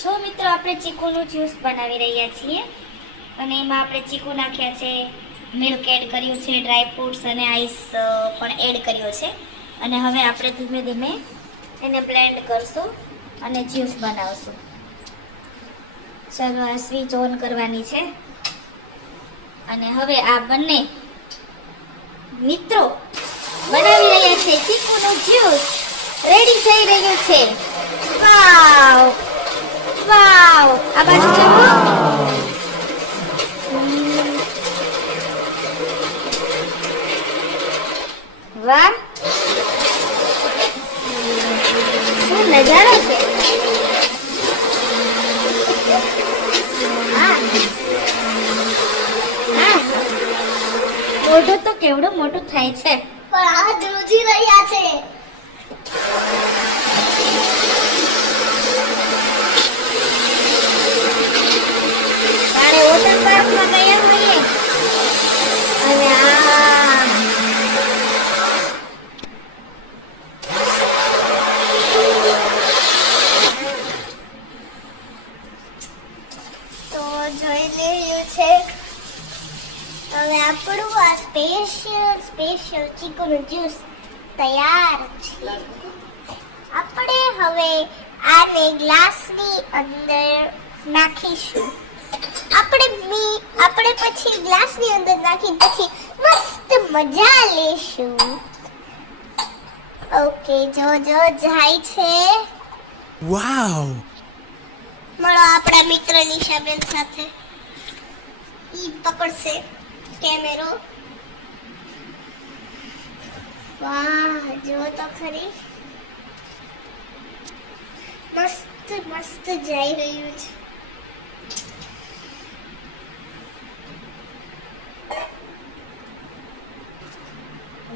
જો મિત્રો આપણે ચીકુનું જ્યુસ બનાવી રહ્યા છીએ અને એમાં આપણે ચીકુ નાખ્યા છે, મિલ્ક એડ કર્યું છે, ડ્રાય ફ્રૂટ્સ અને આઈસ પણ એડ કર્યો છે અને હવે આપણે ધીમે ધીમે એને બ્લેન્ડ કરશું અને જ્યુસ બનાવશું. ચાલો આ સ્વિચ ઓન કરવાની છે અને હવે આ બંને મિત્રો બનાવી રહ્યા છે ચીકુનું જ્યુસ. રેડી થઈ રહ્યું છે. વાવ વાવ, આ બાજુ જુઓ. વાહ, શું નજારો છે. મોઢું તો કેવડું મોટું થાય છે, પણ આ ધ્રુજી રહ્યા છે. તારે વોટર પાર્કમાં ગયા હોઈએ અને તો જોઈ રહ્યું છે હવે આપણું આ સ્પેશિયલ ચીકુનું જ્યુસ તૈયાર છે. આપણે હવે આને ગ્લાસની અંદર નાખીશું. આપણે પછી ગ્લાસની અંદર નાખી પછી મસ્ત મજા લેશું. ઓકે, જો જાય છે. વાવ, મળો આપણા મિત્ર નિશાબેન સાથે. ઈ પકડશે કેમેરો. વાહ, જો તો ખરી, મસ્ત મસ્ત જઈ રહ્યું છે.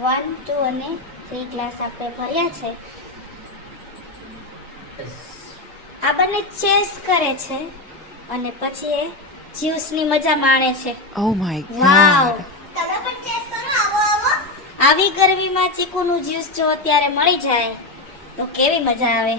1, 2 અને 3 ગ્લાસ આપણે ભર્યા છે. આ બંને ચેસ કરે છે અને પછી એ જ્યુસની મજા માણે છે. oh my વાવ, god, તમે પણ ટેસ્ટ કરો. આવો આવી ગરમીમાં ચીકુનું જ્યુસ જો અત્યારે મળી જાય તો કેવી મજા આવે.